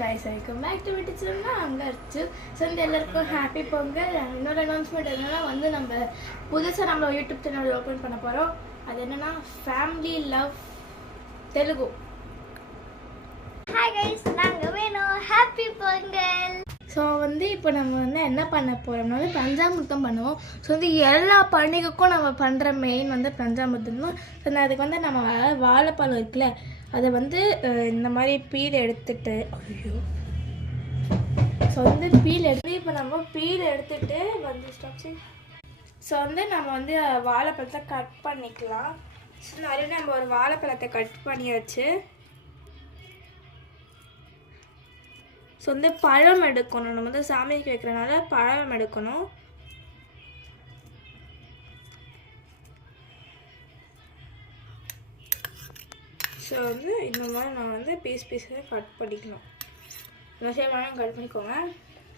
guys, welcome back to Viti Channel. அங்க இருக்கு. So எல்லாருக்கும் ஹேப்பி பொங்கல். இன்னொரு அனௌன்ஸ்மென்ட் என்னன்னா வந்து நம்ம புதுசா நம்ம YouTube சேனல் ஓபன் பண்ண போறோம். அது என்னன்னா family love Telugu. Hi guys, நாங்க வேணும் ஹேப்பி பொங்கல். ஸோ வந்து இப்போ நம்ம வந்து என்ன பண்ண போகிறோம்னா வந்து பஞ்சாமிர்தம் பண்ணுவோம். ஸோ வந்து எல்லா பண்டிகைக்கும் நம்ம பண்ணுற மெயின் வந்து பஞ்சாமிர்தம் தான். ஸோ நான் அதுக்கு வந்து நம்ம வாழைப்பழம் இருக்குல்ல அதை வந்து இந்த மாதிரி பீல் எடுத்துட்டு ஸோ வந்து பீல் எடுத்து இப்போ நம்ம பீல் எடுத்துட்டு வந்து ஸ்டாப்ஸு ஸோ வந்து நம்ம வந்து வாழைப்பழத்தை கட் பண்ணிக்கலாம். ஸோ நிறைய நம்ம ஒரு வாழைப்பழத்தை கட் பண்ணியாச்சு. ஸோ வந்து பழம் எடுக்கணும். நம்ம வந்து சாமிக்கு வைக்கிறனால பழம் எடுக்கணும். ஸோ வந்து இந்த மாதிரி நான் வந்து பீஸாக கட் பண்ணிக்கணும். இந்த சேமாக கட் பண்ணிக்கோங்க.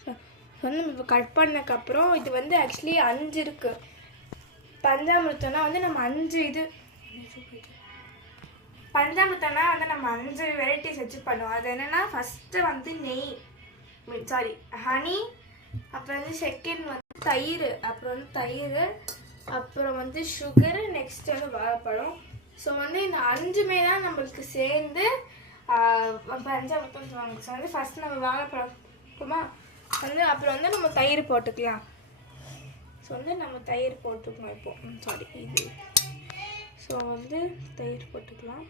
ஸோ வந்து இப்போ கட் பண்ணக்கப்புறம் இது வந்து ஆக்சுவலி 5 இருக்குது. பஞ்சாமிர்தம்னா வந்து நம்ம 5 இது பஞ்சாமிர்தம்னா வந்து நம்ம 5 வெரைட்டிஸ் வச்சு பண்ணுவோம். அது என்னென்னா ஃபஸ்ட்டு வந்து ஹனி, அப்புறம் வந்து செகண்ட் வந்து தயிர், அப்புறம் வந்து சுகரு, நெக்ஸ்ட் வந்து வாழைப்பழம். ஸோ வந்து இந்த 5மே தான் நம்மளுக்கு சேர்ந்து பஞ்சாமிர்தம் சொல்லுவாங்க. ஸோ வந்து ஃபஸ்ட் நம்ம வாழைப்பழம் வந்து அப்புறம் வந்து நம்ம தயிர் போட்டுக்கலாம். ஸோ வந்து நம்ம தயிர் போட்டுக்கணும். இப்போ ஸோ வந்து தயிர் போட்டுக்கலாம்.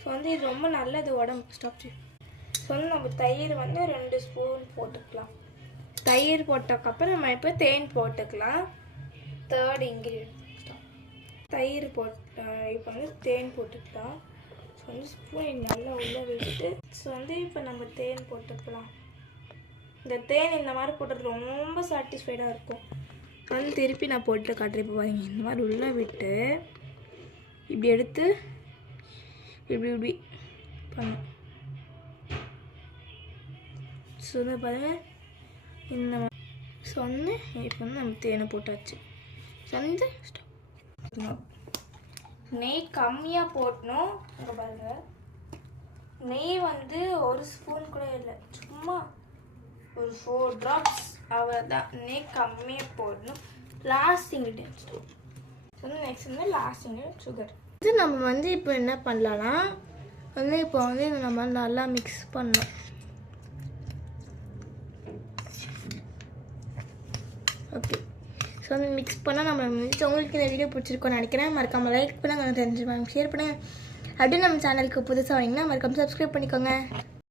ஸோ வந்து இது ரொம்ப நல்லது உடம்புக்கு. ஸ்டாப்ச்சு. ஸோ வந்து நம்ம தயிர் வந்து 2 ஸ்பூன் போட்டுக்கலாம். தயிர் போட்டதுக்கப்புறம் நம்ம இப்போ தேன் போட்டுக்கலாம். தேர்ட் இன்க்ரீடியன்ட் தயிர் இப்போ வந்து தேன் போட்டுக்கலாம். ஸோ வந்து ஸ்பூன் நல்லா உள்ளே விட்டுட்டு ஸோ வந்து இப்போ நம்ம தேன் போட்டுக்கலாம். இந்த தேன் இந்த மாதிரி போட்டது ரொம்ப சாட்டிஸ்ஃபைடாக இருக்கும். வந்து திருப்பி நான் போட்டு காட்டுறேன். இப்போ பாருங்க, இந்த மாதிரி உள்ளே விட்டு இப்படி எடுத்து இப்படி பண்ணும். ஸோ வந்து பாருங்கள் இந்த மாதிரி. ஸோ வந்து இப்போ வந்து நம்ம தேனை போட்டாச்சு. ஸோ வந்து நெய் கம்மியாக போட்டணும். இங்கே பாருங்கள், நெய் வந்து 1 ஸ்பூன் கூட இல்லை, சும்மா ஒரு 4 ட்ராப்ஸ் அவ்வளோதான். நெய் கம்மியாக போடணும். லாஸ்ட் இன்க்ரீடியன்ஸ் வந்து நெக்ஸ்ட் வந்து லாஸ்ட் இன்க்ரீடியன்ட் சுகர். இது நம்ம வந்து இப்போ என்ன பண்ணலாம்னா வந்து இப்போ வந்து இதை நம்ம நல்லா மிக்ஸ் பண்ணணும். ஓகே, ஸோ வந்து மிக்ஸ் பண்ணால் நம்ம உங்களுக்கு இந்த வீடியோ பிடிச்சிருக்கோன்னு நினைக்கிறேன். மறக்காமல் லைக் பண்ணுங்கள், தெரிஞ்சுப்பாங்க, ஷேர் பண்ணுங்கள். அப்படியே நம்ம சேனலுக்கு புதுசாக வாங்கினா மறக்காமல் சப்ஸ்கிரைப் பண்ணிக்கோங்க.